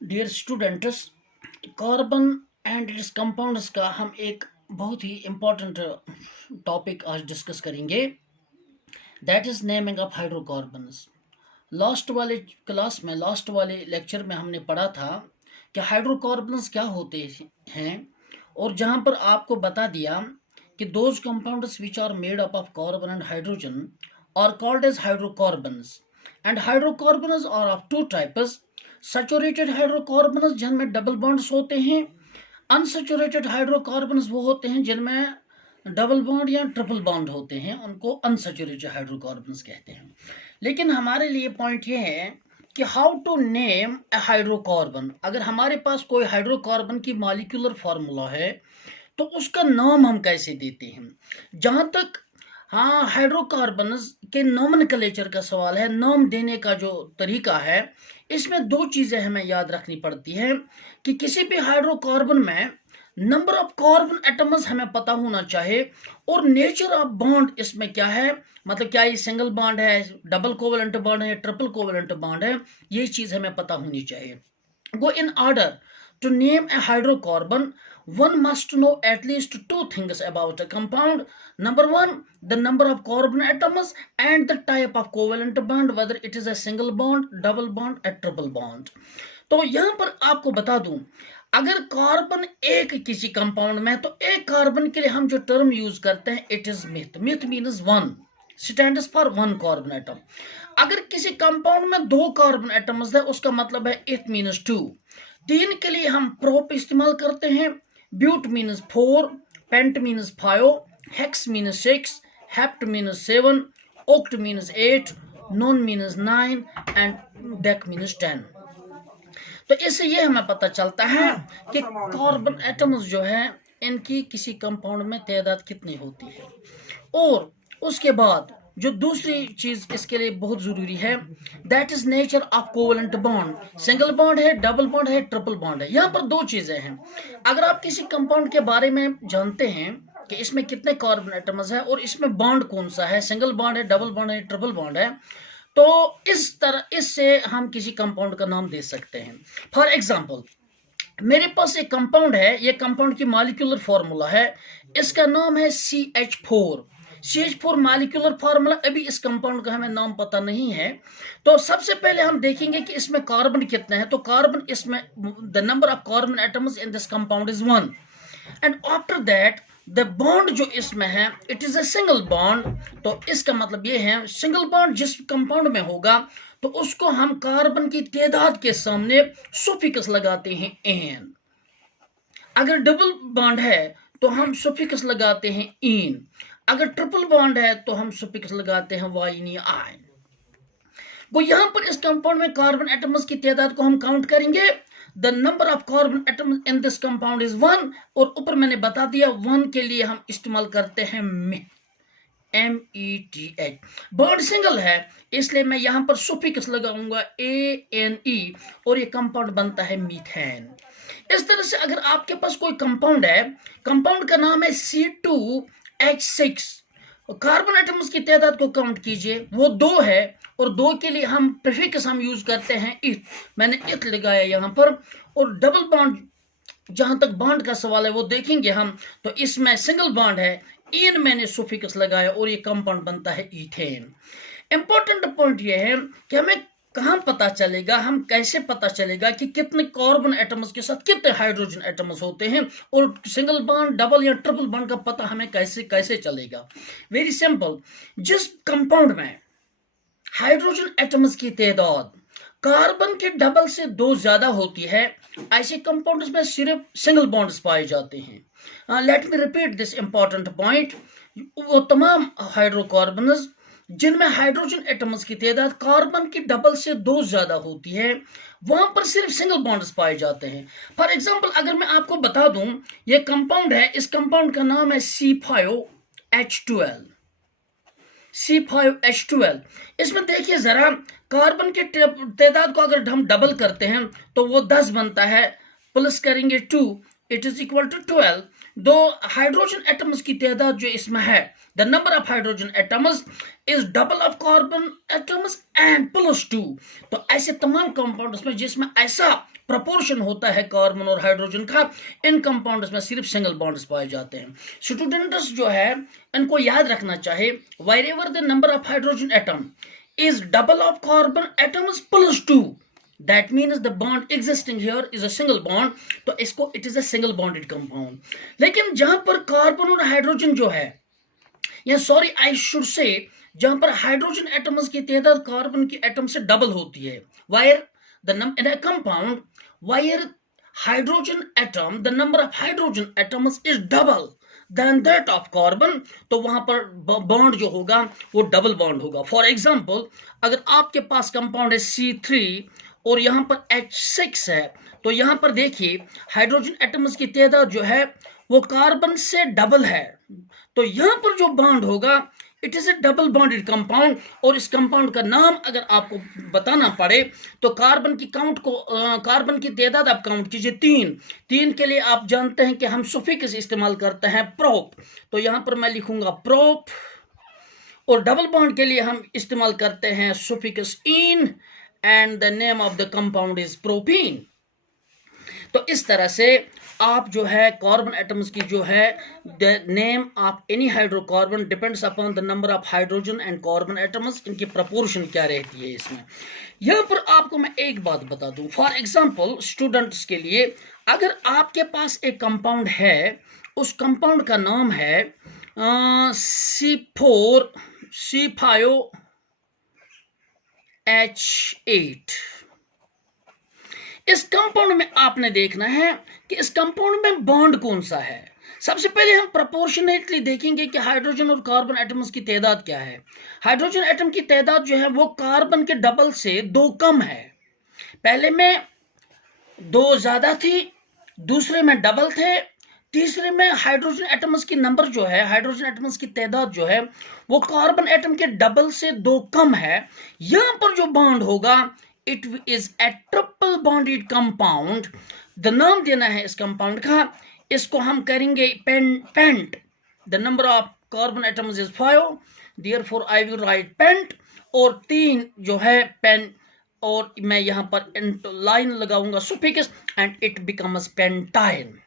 Dear students, carbon and its compounds का हम एक बहुत ही इम्पोर्टेंट टॉपिक आज डिस्कस करेंगे, that is naming of hydrocarbons. Last वाले लेक्चर में हमने पढ़ा था कि हाइड्रोकार्बन्स क्या होते हैं, और जहां पर आपको बता दिया कि those compounds which are made up of carbon and hydrogen are called as hydrocarbons, and hydrocarbons are of two types. Saturated hydrocarbons जिनमें डबल बॉन्ड्स होते हैं, अनसैचुरेटेड हाइड्रोकार्बन्स वो होते हैं जिनमें डबल बॉन्ड या ट्रिपल बॉन्ड होते हैं, उनको अनसैचुरेटेड हाइड्रोकार्बन्स कहते हैं। लेकिन हमारे लिए पॉइंट ये है कि how to name a hydrocarbon. अगर हमारे पास कोई हाइड्रोकार्बन की मॉलिक्यूलर फार्मूला है तो उसका नाम हम कैसे देते हैं। जहां तक हाइड्रोकार्बन्स के नोमेनक्लेचर का सवाल है, नाम देने का जो तरीका है, इसमें दो चीजें हमें याद रखनी पड़ती है कि किसी भी हाइड्रोकार्बन में नंबर ऑफ कार्बन एटम्स हमें पता होना चाहिए, और नेचर ऑफ बॉन्ड इसमें क्या है, मतलब क्या ये सिंगल बॉन्ड है, डबल कोवेलेंट बॉन्ड है, ट्रिपल कोवेलेंट बॉन्ड है, ये चीज हमें पता होनी चाहिए। Go in order to name a hydrocarbon, one must know at least two things about a compound. Number one, the number of carbon atoms and the type of covalent bond, whether it is a single bond, double bond, a triple bond. तो यहां पर आपको बता दूं, अगर carbon एक किसी compound में है तो एक कार्बन के लिए हम जो टर्म यूज करते हैं, it is myth. Myth means one, stands for one carbon atom. अगर किसी कंपाउंड में दो कार्बन एटम्स है, उसका मतलब है इट मीन्स टू। तीन के लिए हम प्रोप इस्तेमाल करते हैं, but means 4, pent means 5, hex means 6, hept means 7, oct means 8, non means 9 and dec means 10। तो इससे ये हमें पता चलता है कि कार्बन एटम्स जो है इनकी किसी कंपाउंड में तादाद कितनी होती है। और उसके बाद जो दूसरी चीज इसके लिए बहुत जरूरी है, that is nature of covalent bond. Single bond है, डबल बॉन्ड है, ट्रिपल बॉन्ड है। यहाँ पर दो चीजें हैं। अगर आप किसी कंपाउंड के बारे में जानते हैं कि इसमें कितने कार्बन एटम्स है और इसमें बॉन्ड कौन सा है, सिंगल बॉन्ड है, डबल बॉन्ड है, ट्रिपल बॉन्ड है, तो इस तरह इससे हम किसी कंपाउंड का नाम दे सकते हैं। फॉर एग्जाम्पल, मेरे पास एक कंपाउंड है, ये कंपाउंड की मॉलिक्यूलर फार्मूला है, इसका नाम है CH4। CH4 मॉलिक्यूलर फार्मूला, अभी इस कंपाउंड का हमें नाम पता नहीं है। तो सबसे पहले हम देखेंगे कि इसमें कार्बन कितने हैं। तो कार्बन इसमें, the number of carbon atoms in this compound is 1, and after that the bond जो इसमें है, it is a single bond. तो इसका मतलब ये है, सिंगल बॉन्ड जिस कंपाउंड में होगा तो उसको हम कार्बन की तादाद के सामने सुफिक्स लगाते हैं एन। अगर डबल बॉन्ड है तो हम सुफिक्स लगाते हैं इन। अगर ट्रिपल बॉन्ड है तो हम सुफिक्स लगाते हैं वाइन या आइन। वो यहां पर इस कंपाउंड में कार्बन एटम्स की तादाद को हम काउंट करेंगे। The number of carbon atoms in this compound is 1, और ऊपर मैंने बता दिया 1 के लिए हम इस्तेमाल करते हैं METH। बॉन्ड सिंगल है इसलिए मैं यहां पर सुफिक्स लगाऊंगा ANE, और ये कंपाउंड बनता है मीथेन। इस तरह से अगर आपके पास कोई कंपाउंड है, कंपाउंड का नाम है C2H6, कार्बन एटम्स की तादाद को काउंट कीजिए, वो 2 है, और 2 के लिए हम प्रीफिक्स हम यूज करते हैं इथ। मैंने इथ लगाया यहां पर। और डबल बॉन्ड, जहां तक बॉन्ड का सवाल है वो देखेंगे हम, तो इसमें सिंगल बॉन्ड है, इन मैंने सुफिक्स लगाया और ये कंपाउंड बनता है इथेन। इंपॉर्टेंट पॉइंट ये है कि हमें कहां पता चलेगा, हम कैसे पता चलेगा कि कितने कार्बन एटम्स के साथ कितने हाइड्रोजन एटम्स होते हैं, और सिंगल बॉन्ड, डबल या ट्रिपल बॉन्ड का पता हमें कैसे कैसे चलेगा। वेरी सिंपल, जिस कंपाउंड में हाइड्रोजन एटम्स की तादाद कार्बन के डबल से 2 ज्यादा होती है, ऐसे कंपाउंड्स में सिर्फ सिंगल बॉन्ड्स पाए जाते हैं। Let me repeat this important point. वो तमाम हाइड्रोकार्बन्स जिनमें हाइड्रोजन एटम्स की तादाद कार्बन की डबल से 2 ज्यादा होती है, वहां पर सिर्फ सिंगल बॉन्ड्स पाए जाते हैं। फॉर एग्जांपल, अगर मैं आपको बता दूं, ये कंपाउंड है, इस कंपाउंड का नाम है C5H12। C5H12, इसमें देखिए जरा, कार्बन की तादाद को अगर हम डबल करते हैं तो वो 10 बनता है, प्लस करेंगे 2 इट इज इक्वल टू 12। दो हाइड्रोजन एटम्स की तादाद जो इसमें है, the number of hydrogen atoms is double of carbon atoms and +2। तो ऐसे तमाम कंपाउंड्स में जिसमें ऐसा प्रपोर्शन होता है कार्बन और हाइड्रोजन का, इन कंपाउंड्स में सिर्फ सिंगल बॉन्ड्स पाए जाते हैं। स्टूडेंट्स जो है इनको याद रखना चाहिए, wherever the number of hydrogen atom is double of carbon atoms +2, that means the bond existing here is a single bond, तो इसको it is a single bonded compound। लेकिन जहां पर कार्बन और हाइड्रोजन जो है, या सॉरी आई शुड से, जहां पर हाइड्रोजन एटम्स की तादाद कार्बन की एटम से डबल होती है, wire the in a compound where hydrogen atom the number of hydrogen atoms is double than that of carbon, तो वहां पर बॉन्ड जो होगा वो डबल बॉन्ड होगा। फॉर एग्जांपल, अगर आपके पास कंपाउंड है C3 और यहां पर H6 है, तो यहां पर देखिए हाइड्रोजन एटम्स की तादाद जो है वो कार्बन से डबल है, तो यहां पर जो बॉन्ड होगा it is A double bonded compound. और इस कंपाउंड का नाम अगर आपको बताना पड़े तो कार्बन की काउंट को कार्बन की तादाद आप काउंट कीजिए, 3 के लिए आप जानते हैं कि हम सुफिक्स इस्तेमाल करते हैं प्रोप, तो यहां पर मैं लिखूंगा प्रोप। और डबल बॉन्ड के लिए हम इस्तेमाल करते हैं suffix in and the name of the compound is propene. तो इस तरह से आप जो है कार्बन एटम्स की जो है the name of any hydrocarbon depends upon the number of hydrogen and carbon atoms, इनकी प्रपोर्शन क्या रहती है इसमें। यहां पर आपको मैं एक बात बता दूं, फॉर एग्जांपल स्टूडेंट्स के लिए, अगर आपके पास एक कंपाउंड है, उस कंपाउंड का नाम है C4C5H8। इस कंपाउंड में आपने देखना है कि इस कंपाउंड में बॉन्ड कौन सा है। सबसे पहले हम प्रोपोर्शनेटली देखेंगे कि हाइड्रोजन और कार्बन एटम्स की तादाद क्या है। हाइड्रोजन एटम की तादाद जो है वो कार्बन के डबल से 2 कम है। पहले में 2 ज्यादा थी, दूसरे में डबल थे, तीसरे में हाइड्रोजन एटम्स की नंबर जो है, हाइड्रोजन एटम्स की तादाद जो है वो कार्बन एटम के डबल से 2 कम है। यहां पर जो बॉन्ड होगा it is a triple bonded compound. The नाम देना है इस कंपाउंड का, इसको हम करेंगे pent. The number of carbon atoms is 5, therefore I will write pent. और 3 जो है पेन, और मैं यहां पर लाइन लगाऊंगा suffix and it becomes pentyne.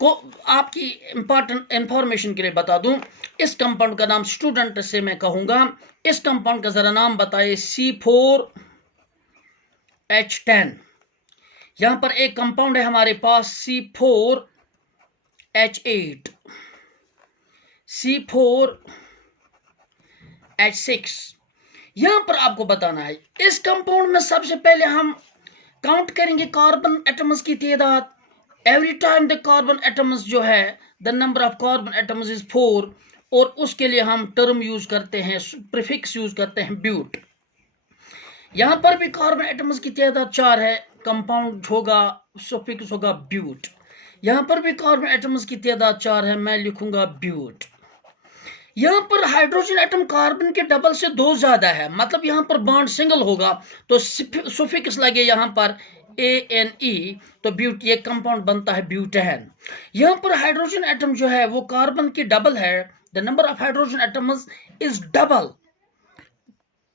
को आपकी इंपॉर्टेंट इंफॉर्मेशन के लिए बता दूं, इस कंपाउंड का नाम स्टूडेंट से मैं कहूंगा, इस कंपाउंड का जरा नाम बताइए C4H10। यहां पर एक कंपाउंड है हमारे पास C4H8, C4H6। यहां पर आपको बताना है इस कंपाउंड में सबसे पहले हम काउंट करेंगे कार्बन एटम्स की तादाद। Every time the carbon atoms जो है the number of carbon atoms is 4, और उसके लिए हम टर्म यूज करते हैं, प्रीफिक्स यूज करते हैं ब्यूट। यहां पर भी कार्बन एटम्स की तादाद 4 है, कंपाउंड होगा सुफिक्स होगा ब्यूट। यहां पर भी कार्बन एटम्स की तादाद 4 है, मैं लिखूंगा ब्यूट। यहां पर हाइड्रोजन एटम कार्बन के डबल से 2 ज्यादा है, मतलब यहां पर बॉन्ड सिंगल होगा, तो सुफिक्स लगे यहां पर ANE, तो ब्यूट, ये कंपाउंड बनता है ब्यूटेन। यहां पर हाइड्रोजन एटम जो है वो कार्बन की डबल है, the number of hydrogen atoms is double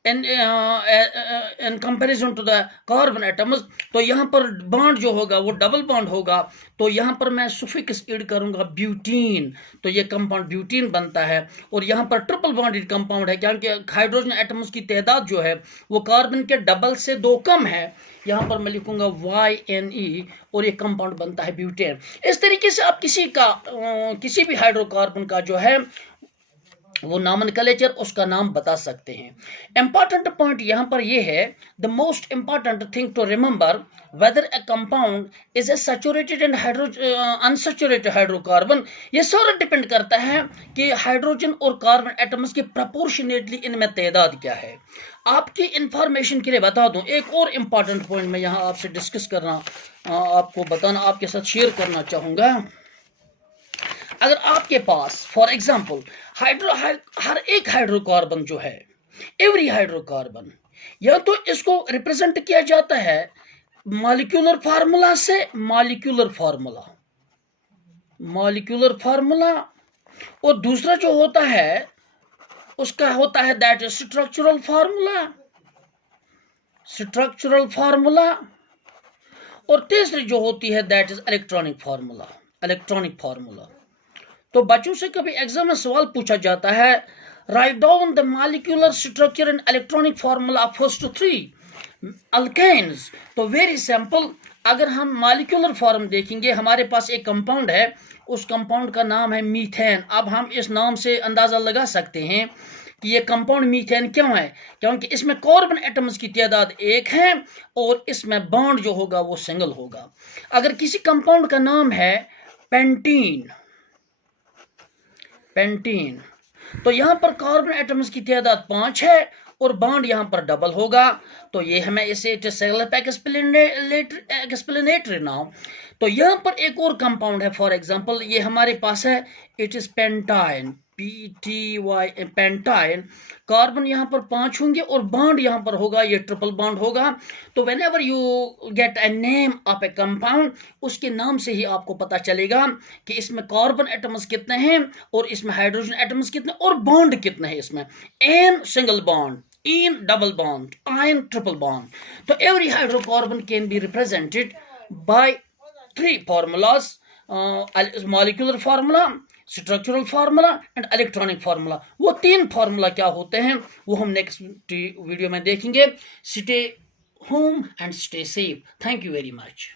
in comparison to the carbon atoms, तो यहां पर बॉन्ड जो होगा वो डबल बॉन्ड होगा, तो यहां पर मैं सुफिक्स ऐड करूंगा ब्यूटीन, तो ये कंपाउंड ब्यूटीन बनता है। और यहां पर ट्रिपल बॉन्डेड कंपाउंड है, क्योंकि हाइड्रोजन एटम्स की तादाद जो है वो कार्बन के डबल से 2 कम है, यहां पर मैं लिखूंगा YNE, और ये कंपाउंड बनता है ब्यूटेन। इस तरीके से आप किसी भी हाइड्रोकार्बन का जो है वो नॉमेनक्लेचर, उसका नाम बता सकते हैं। इंपॉर्टेंट पॉइंट यहां पर ये है, the most important thing to remember whether a compound is a saturated and unsaturated hydrocarbon. ये सारा डिपेंड करता है कि हाइड्रोजन और कार्बन एटम्स की प्रोपोर्शनेटली इनमें तादाद क्या है। आपकी इंफॉर्मेशन के लिए बता दूं, एक और इंपॉर्टेंट पॉइंट मैं यहां आपसे डिस्कस करना, आपको बताना, आपके साथ शेयर करना चाहूंगा। अगर आपके पास फॉर एग्जांपल हर एक हाइड्रोकार्बन जो है, एवरी हाइड्रोकार्बन, या तो इसको रिप्रेजेंट किया जाता है मॉलिक्यूलर फार्मूला से मॉलिक्यूलर फार्मूला, और दूसरा जो होता है उसका होता है दैट इज स्ट्रक्चरल फार्मूला, और तीसरी जो होती है दैट इज इलेक्ट्रॉनिक फार्मूला। तो बच्चों से कभी एग्जाम में सवाल पूछा जाता है, write down the molecular structure and electronic formula of first 3 alkanes. तो वेरी सिंपल, अगर हम मॉलिक्यूलर फॉर्म देखेंगे, हमारे पास एक कंपाउंड है, उस कंपाउंड का नाम है मीथेन। अब हम इस नाम से अंदाजा लगा सकते हैं कि ये कंपाउंड मीथेन क्यों है, क्योंकि इसमें कार्बन एटम्स की तादाद 1 है और इसमें बॉन्ड जो होगा वो सिंगल होगा। अगर किसी कंपाउंड का नाम है पेंटीन, तो यहां पर कार्बन एटम्स की तादाद 5 है और बॉन्ड यहां पर डबल होगा, तो ये हमें इसे सेल्फ एक्सप्लेनेटरी नाउ। तो यहां पर एक और कंपाउंड है, फॉर एग्जांपल ये हमारे पास है, it is pentyne, PTY, pentyne. Carbon यहां पर 5 होंगे और बॉन्ड यहां पर होगा, ये ट्रिपल बॉन्ड होगा। तो whenever you get a name of A compound, उसके नाम से ही आपको पता चलेगा कि इसमें कार्बन एटम्स कितने हैं और इसमें हाइड्रोजन एटम्स कितने और बॉन्ड कितने हैं। इसमें ane single bond, ene double bond, yne triple bond. तो every hydrocarbon can be represented by 3 formulas, molecular formula, structural formula and electronic formula. वो 3 फार्मूला क्या होते हैं वो हम नेक्स्ट वीडियो में देखेंगे। Stay home and stay safe. Thank you very much.